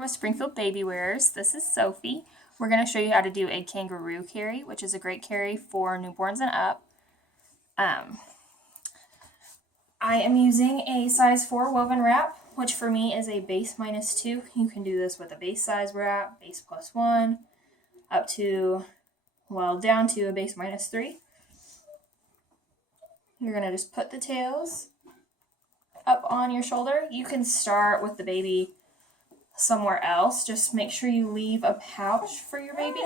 With Springfield Babywearers. This is Sophie. We're going to show you how to do a kangaroo carry, which is a great carry for newborns and up. I am using a size 4 woven wrap, which for me is a base -2. You can do this with a base size wrap, base +1, up to, well, down to a base -3. You're going to just put the tails up on your shoulder. You can start with the baby somewhere else. Just make sure you leave a pouch for your baby.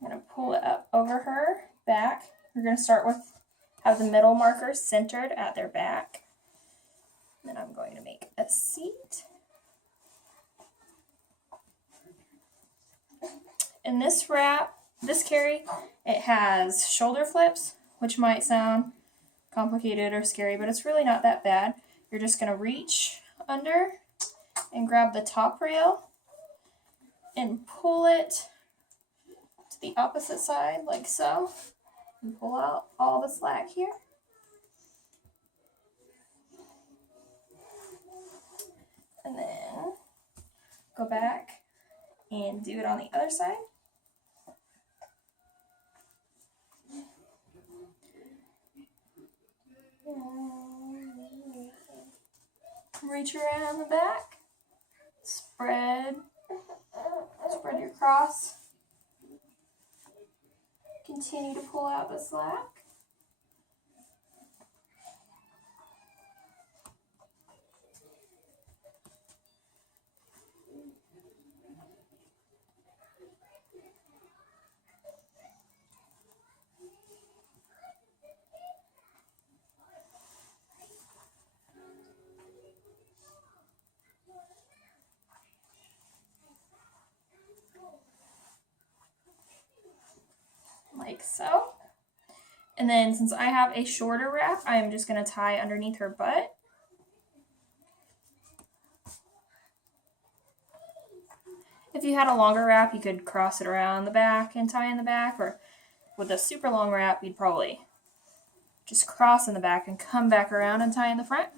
I'm going to pull it up over her back. We're going to start with, have the middle marker centered at their back. Then I'm going to make a seat. In this wrap, this carry, it has shoulder flips, which might sound complicated or scary, but it's really not that bad. You're just going to reach under and grab the top rail and pull it to the opposite side like so. And pull out all the slack here. And then go back and do it on the other side. Reach around the back, spread your cross, continue to pull out the slack. Like so. And then since I have a shorter wrap, I am just going to tie underneath her butt. If you had a longer wrap, you could cross it around the back and tie in the back, or with a super long wrap, you'd probably just cross in the back and come back around and tie in the front.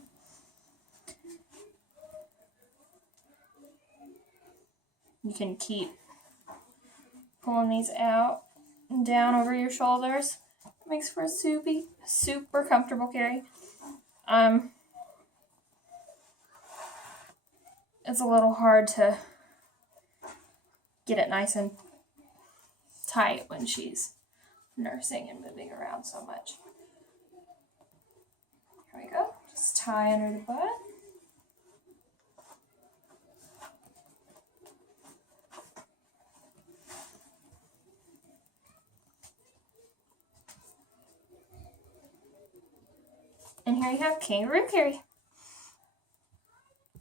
You can keep pulling these out and down over your shoulders. It makes for a super comfortable carry. It's a little hard to get it nice and tight when she's nursing and moving around so much. Here we go. Just tie under the butt. And here you have kangaroo carry.